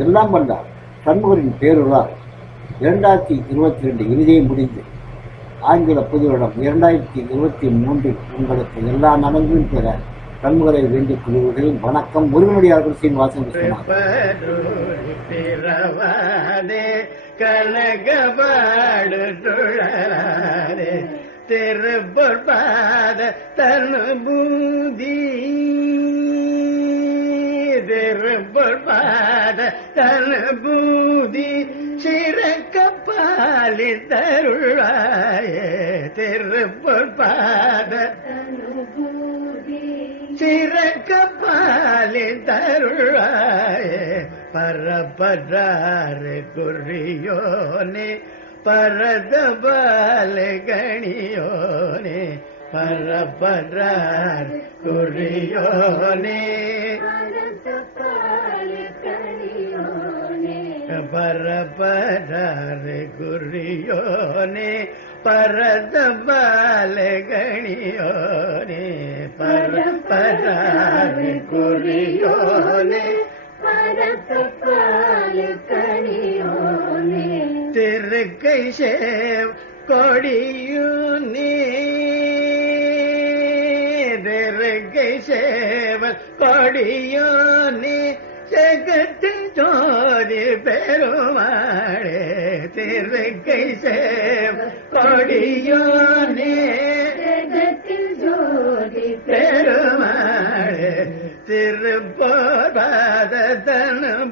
எல்லாம் வந்தார் சண்முகரின் பேருள்ளார் இரண்டாயிரத்தி இருபத்தி ரெண்டு இறுதியை முடிந்து ஆங்கில புது வருடம் இரண்டாயிரத்தி இருபத்தி மூன்றில் உங்களுக்கு எல்லா நலன்களும் பெற கண்முகரை வேண்டிக் கொள்கிறேன் வணக்கம். முருகனடியார்கள் சீனிவாசன் கிருஷ்ணன் பரூரி பிறவாதே கனகபாடு துழாதே தனுபூதி திருப்பொற்பாத தனுபூதி சிறக்கப்பாலி தருளாயே திருப்பாத தருளாயே பரப்பற்றாறு குறியோனே பரதபால கணியோனே பரப்பற்றார் குறியோனே. பரப்பற்றாறு குறியோனே பரதபால கணியோனே. குறியோனே திருக்கை சேவ் கொடியுனே. திருக்கை சேவல் கொடியோனே. ஜெகத்தில் ஜோதி பெருமாளே. திருக்கை சேவல் கொடியோனே. திருப்போபாத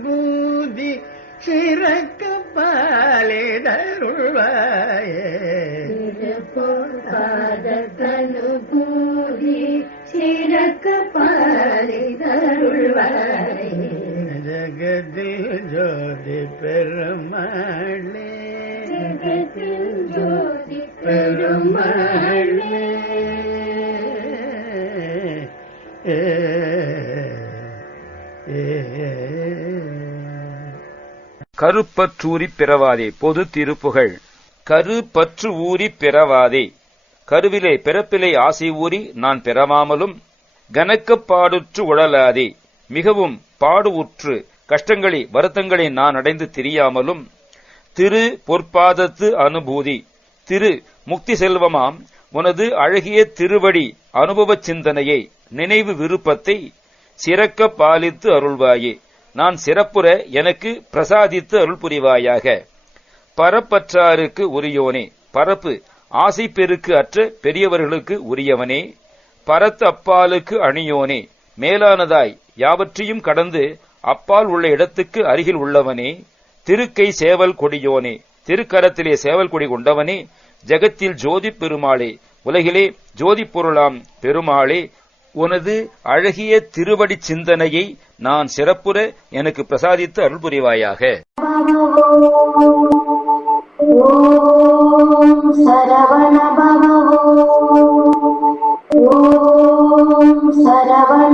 பூதி சிறக்க பாலிதருள்வாயே ஜகதில் ஜோதி பெருமாளே. பெருமாளே. கருப்பற்றூரி பிறவாதே பொது திருப்புகழ். கரு பற்று ஊறிப் பிறவாதே. கருவிலே பிறப்பிலே ஆசை ஊறி நான் பிறவாமலும் கனக்கப் பாடுற்று உழலாதே. மிகவும் பாடு உற்று கஷ்டங்களை வருத்தங்களை நான் அடைந்து தெரியாமலும் திரு பொற்பாதத்து அனுபூதி திரு முக்தி செல்வமாம் உனது அழகிய திருவடி அனுபவ சிந்தனையை நினைவு விருப்பத்தை சிறக்க பாலித்து அருள்வாயே. நான் சிறப்புற எனக்கு பிரசாதித்து அருள் புரிவாயாக பரப்பற்றாருக்கு உரியோனே பரப்பு ஆசை பெருக்கு அற்ற பெரியவர்களுக்கு உரியவனே. பரத்து அப்பாலுக்கு அணியோனே மேலானதாய் யாவற்றையும் கடந்து அப்பால் உள்ள இடத்துக்கு அருகில் உள்ளவனே. திருக்கை சேவல் கொடியோனே திருக்கரத்திலே சேவல் கொடி கொண்டவனே. ஜெகத்தில் ஜோதி பெருமாளே உலகிலே ஜோதி பொருளாம் பெருமாளே உனது அழகிய திருவடி சிந்தனையை நான் சிறப்புற எனக்கு பிரசாதித்து அருள் புரிவாயாக சரவண